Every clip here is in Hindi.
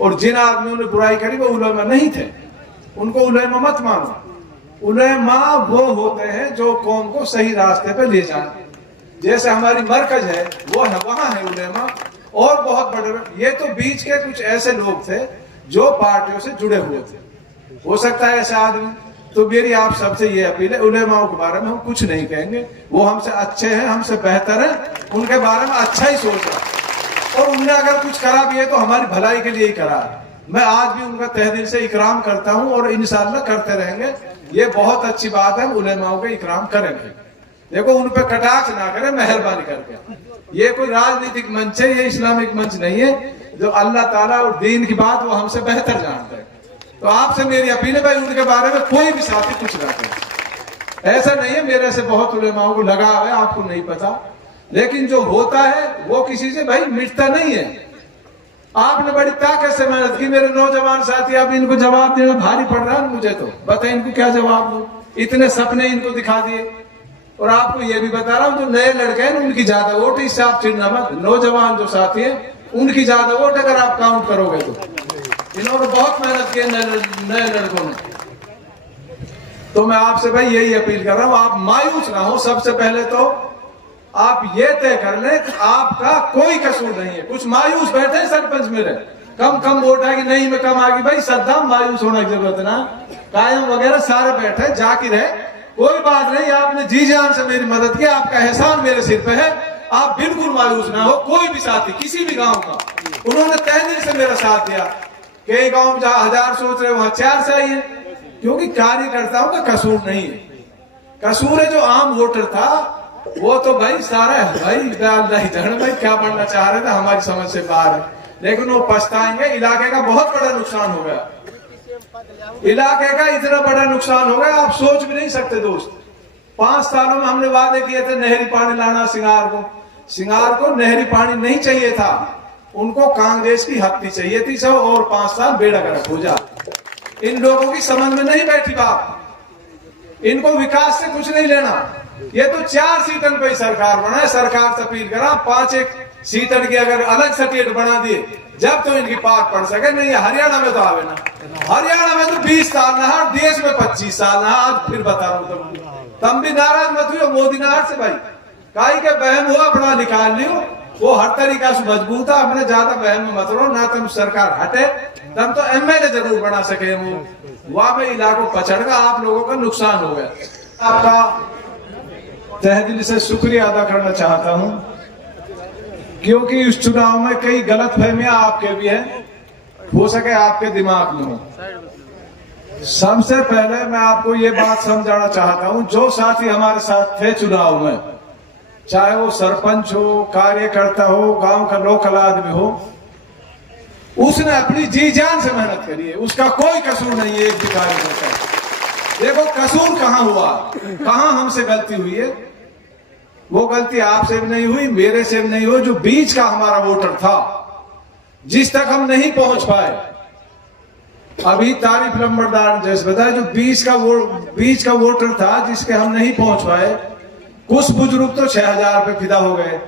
और जिन आदमियों ने बुराई करी वो उलेमा नहीं थे, उनको उलेमा मत मानो। उलेमा वो होते हैं जो कौम को सही रास्ते पे ले जाए। जैसे हमारी मरकज है वो है, वहां है उलेमा और बहुत बड़े। ये तो बीच के कुछ ऐसे लोग थे जो पार्टियों से जुड़े हुए थे, हो सकता है ऐसे आदमी। तो मेरी आप सबसे ये अपील है, उलेमाओं के बारे में हम कुछ नहीं कहेंगे, वो हमसे अच्छे हैं, हमसे बेहतर है, उनके बारे में अच्छा ही सोचना, और उनने अगर कुछ करा भी है तो हमारी भलाई के लिए ही करा है। मैं आज भी उनका तहे दिल से इकराम करता हूं और इंशाअल्लाह करते रहेंगे। ये बहुत अच्छी बात है, उलेमाओं के इकराम करेंगे। देखो उन पे कटाक्ष ना करें मेहरबानी करके। ये कोई राजनीतिक मंच है, ये इस्लामिक मंच नहीं है। जो अल्लाह ताला और दीन की बात वो हमसे बेहतर जानते हैं। तो आपसे मेरी अपील है भाई, उनके बारे में कोई भी साथी कुछ ना करे। ऐसा नहीं है मेरे से बहुत उलेमाओं को लगा है, आपको नहीं पता, लेकिन जो होता है वो किसी से भाई मिटता नहीं है। आपने बड़ी ताकत से मेहनत की, मेरे नौजवान साथी, अब इनको जवाब देना भारी पड़ रहा है मुझे। तो बताए इनको क्या जवाब दूं, इतने सपने इनको दिखा दिए। और आपको ये भी बता रहा हूं, जो नए लड़के हैं उनकी ज्यादा वोट, इससे आप चिढ़ना मत। नौजवान जो साथी हैं उनकी ज्यादा वोट अगर आप काउंट करोगे तो। इन्होंने बहुत मेहनत की नए लड़कों ने। तो मैं आपसे भाई यही अपील कर रहा हूं, आप मायूस ना हो। सबसे पहले तो आप ये तय कर लें कि आपका कोई कसूर नहीं है। कुछ मायूस बैठे सरपंच मेरे, कम वोट आएगी, नहीं में कम आएगी, भाई सद्दाम मायूस होने की जरूरत ना। कायम वगैरह सारे बैठे, जाकिर है, कोई बात नहीं। आपने जी जान से मेरी मदद की, आपका एहसान मेरे सिर पे है। आप बिल्कुल मायूस ना हो। कोई भी साथी किसी भी गांव का, उन्होंने तहे दिल से मेरा साथ दिया। कई गांव में जहां 1000 सोच रहे वहां 4 से आई है, क्योंकि कार्यकर्ताओं का कसूर नहीं है। कसूर है जो आम वोटर था, वो तो भाई सारा है भाई, भाई क्या बनना चाह रहे थे हमारी समझ से बाहर है, लेकिन वो पछताएंगे। इलाके का बहुत बड़ा नुकसान हो गया, इलाके का इतना बड़ा नुकसान हो गया आप सोच भी नहीं सकते दोस्त। 5 सालों में हमने वादे किए थे नहरी पानी लाना सिंगार को नहरी पानी नहीं चाहिए था, उनको कांग्रेस की हत्ती चाहिए थी। सब और 5 साल बेड़ा गर्क हो जा। इन लोगों की समझ में नहीं बैठी बात, इनको विकास से कुछ नहीं लेना। ये तो 4 सीटन पे सरकार बनाए, सरकार से अपील करा 5 सीटन की अगर अलग स्टेट बना दिए जब तो इनकी पार पड़ सके। नहीं हरियाणा में तो आवे ना, हरियाणा में तो 20 साल ना, देश में 25 साल ना। आज फिर बता रहा हूँ तुम भी नाराज मत हुई मोदी नाराज से भाई, काई के बहम हुआ अपना निकाल लियो, वो हर तरीका से मजबूत है। अपने ज्यादा बहम में मत रहो ना, तुम सरकार हटे तब तो एमएलए जरूर बना सके। वो वहां पे इलाकों पछड़ का आप लोगों का नुकसान हो गया। आपका तहे दिल से शुक्रिया अदा करना चाहता हूं, क्योंकि इस चुनाव में कई गलत फहमियां आपके भी हैं, हो सके आपके दिमाग में हो। सबसे पहले मैं आपको ये बात समझाना चाहता हूं, जो साथी हमारे साथ थे चुनाव में, चाहे वो सरपंच हो, कार्यकर्ता हो, गांव का लोकल आदमी हो, उसने अपनी जी जान से मेहनत करी है, उसका कोई कसूर नहीं है। एक भी कार्यकर्ता देखो कसूर कहां हुआ, कहां हमसे गलती हुई है। वो गलती आपसे भी नहीं हुई, मेरे से भी नहीं हुई, जो बीच का हमारा वोटर था जिस तक हम नहीं पहुंच पाए। अभी तारीफ नंबरदार जैसे बताया, जो बीच का वोटर था जिसके हम नहीं पहुंच पाए। कुछ बुजुर्ग तो 6000 पे फिदा हो गए,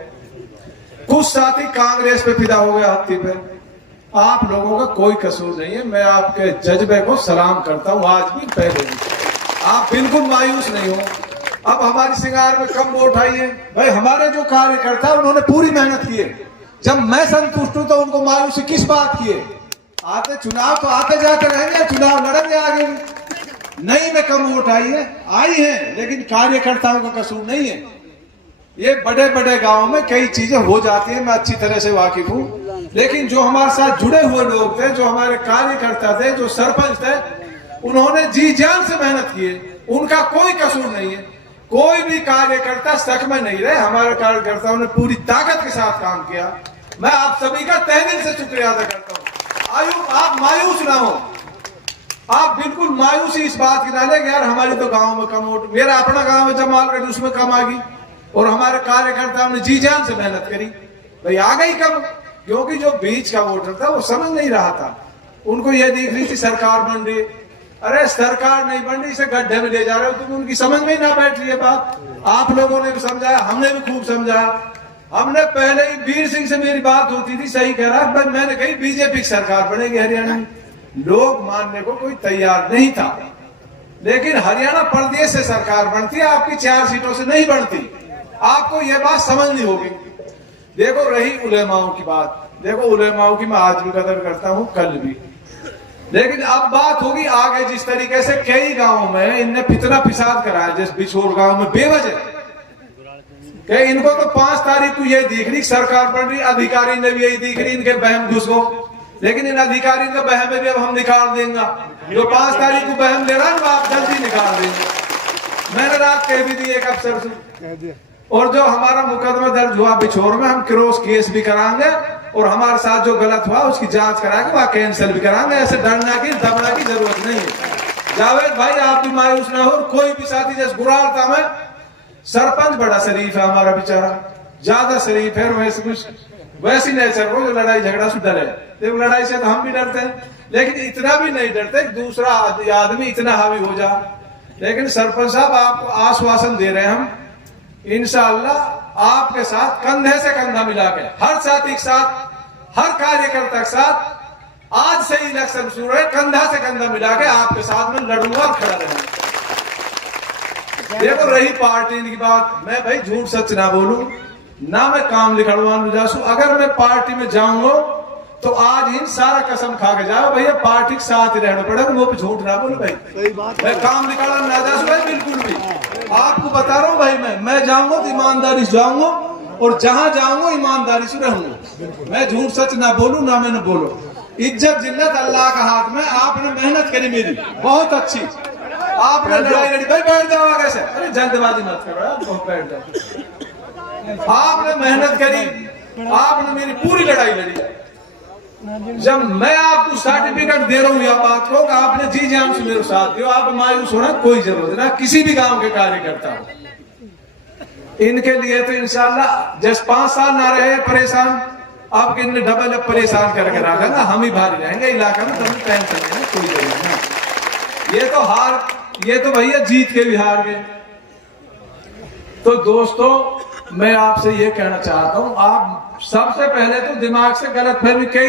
कुछ साथी कांग्रेस पे फिदा हो गए हत्ती पे। आप लोगों का कोई कसूर नहीं है। मैं आपके जज्बे को सलाम करता हूं आज भी पहले, आप बिल्कुल मायूस नहीं हो। अब हमारी सिंगार में कम वोट आई है, भाई हमारे जो कार्यकर्ता उन्होंने पूरी मेहनत की है। जब मैं संतुष्ट हूं तो उनको मायूसी किस बात की है। आते चुनाव तो आते जाते रहेंगे, चुनाव लड़ेंगे आगे। नहीं में कम वोट आई है, लेकिन कार्यकर्ताओं का कसूर नहीं है। ये बड़े बड़े गांवों में कई चीजें हो जाती हैं, मैं अच्छी तरह से वाकिफ हूं, लेकिन जो हमारे साथ जुड़े हुए लोग थे, जो हमारे कार्यकर्ता थे, जो सरपंच थे, उन्होंने जी जान से मेहनत की है, उनका कोई कसूर नहीं है। कोई भी कार्यकर्ता शक में नहीं रहे, हमारे कार्यकर्ताओं ने पूरी ताकत के साथ काम किया। मैं आप सभी का तहे दिल से शुक्रिया अदा करता हूँ। आप मायूस ना हो, आप बिल्कुल मायूसी इस बात की ना ले यार हमारी तो गांव में कम वोट, मेरा अपना गांव है जमालगढ़, उसमें कम आ गई और हमारे कार्यकर्ताओं ने जी जान से मेहनत करी, भाई आ गई कम। क्योंकि जो बीच का वोटर था वो समझ नहीं रहा था, उनको ये दिख रही थी सरकार बन रही। अरे सरकार नहीं बन रही, इसे गड्ढे में ले जा रहे हो तुम, उनकी समझ में ही ना बैठ रही है बात। आप लोगों ने भी समझाया, हमने भी खूब समझाया, हमने पहले ही वीर सिंह से मेरी बात होती थी, सही कह रहा है, मैंने कही बीजेपी की सरकार बनेगी हरियाणा में। लोग मानने को कोई तैयार नहीं था, लेकिन हरियाणा प्रदेश से सरकार बनती है, आपकी 4 सीटों से नहीं बनती। आपको यह बात समझनी होगी। देखो रही उलेमाओं की बात, देखो उलेमाओं की मैं आज भी कदर करता हूं, कल भी, लेकिन अब बात होगी आगे। जिस तरीके से कई गांवों में इनने फितना फिसाद कराया, जैसे बिछोर गांव में बेवजह कि इनको तो 5 तारीख को यही दिख रही सरकार बन रही, अधिकारी ने भी यही दिख रही, इनके बहम घुस गो, लेकिन इन अधिकारी का बहम भी अब हम निकाल देंगे। जो 5 तारीख को बहम ले रहा है वो आप जल्दी निकाल देंगे। मैंने रात कह भी दी एक अफसर से, और जो हमारा मुकदमा दर्ज हुआ बिछोर में, हम क्रॉस केस भी कराएंगे और हमारे साथ जो गलत हुआ उसकी जांच करा के वहां कैंसिल भी कराएंगे। ऐसे डरना की दबना की जरूरत नहीं है। जावेद भाई आप भी मायूस ना हो, कोई भी साथी, जैसे गुरारता में सरपंच बड़ा शरीफ है हमारा बेचारा, ज्यादा शरीफ है, वैसे कुछ वैसी नेचर हो जो लड़ाई झगड़ा से डरे। देखो लड़ाई से तो हम भी डरते हैं, लेकिन इतना भी नहीं डरते दूसरा आदमी इतना हावी हो जा। लेकिन सरपंच साहब आपको आश्वासन दे रहे हैं हम, इंशाअल्लाह आपके साथ कंधे से कंधा मिला के, हर साथी के साथ, हर कार्यकर्ता के साथ, आज से ही इलेक्शन शुरू है, कंधा से कंधा मिला के आपके साथ में लड़ूंगा और खड़ा रहूंगा। देखो रही पार्टी की बात, मैं भाई झूठ सच ना बोलूं, ना मैं काम लिखड़वान जासू। अगर मैं पार्टी में जाऊंगा तो आज ही सारा कसम खा के जाओ भैया पार्टी के साथ ही रहना पड़ेगा, वो पे झूठ ना बोलूं भाई। सही बात, मैं काम निकाला ना जासू भाई, बिल्कुल भी आपको बता रहा हूँ भाई। मैं जाऊंगा तो ईमानदारी से जाऊंगा और जहां जाऊंगा ईमानदारी से रहूंगा। मैं झूठ सच ना बोलूं, ना मैंने बोलो। इज्जत जिन्नत अल्लाह का हाथ में। आपने मेहनत करी मेरी बहुत अच्छी, आपने लड़ाई लड़ी भाई, बैठ जाओ आगे से, अरे जल्दबाजी मत करो यार, बहुत बैठ जाओ। आपने मेहनत करी, आपने मेरी पूरी लड़ाई लड़ी। जब मैं आपको सर्टिफिकेट दे रहा हूं या बात को, आपने जी जान से मेरे साथ दियो, आप मायूस होना कोई जरूरत ना, किसी भी गांव के कार्यकर्ता इनके लिए तो इंशाल्लाह जैसे 5 साल ना रहे परेशान, आपके इनने डबल परेशान करके रखा ना, हम ही भारी रहेंगे इलाका में, तो टेंशन नहीं, कोई जरूरत नहीं। ये तो हार, ये तो भैया जीत के भी हार गए। तो दोस्तों मैं आपसे ये कहना चाहता हूं, आप सबसे पहले तो दिमाग से गलतफहमी कई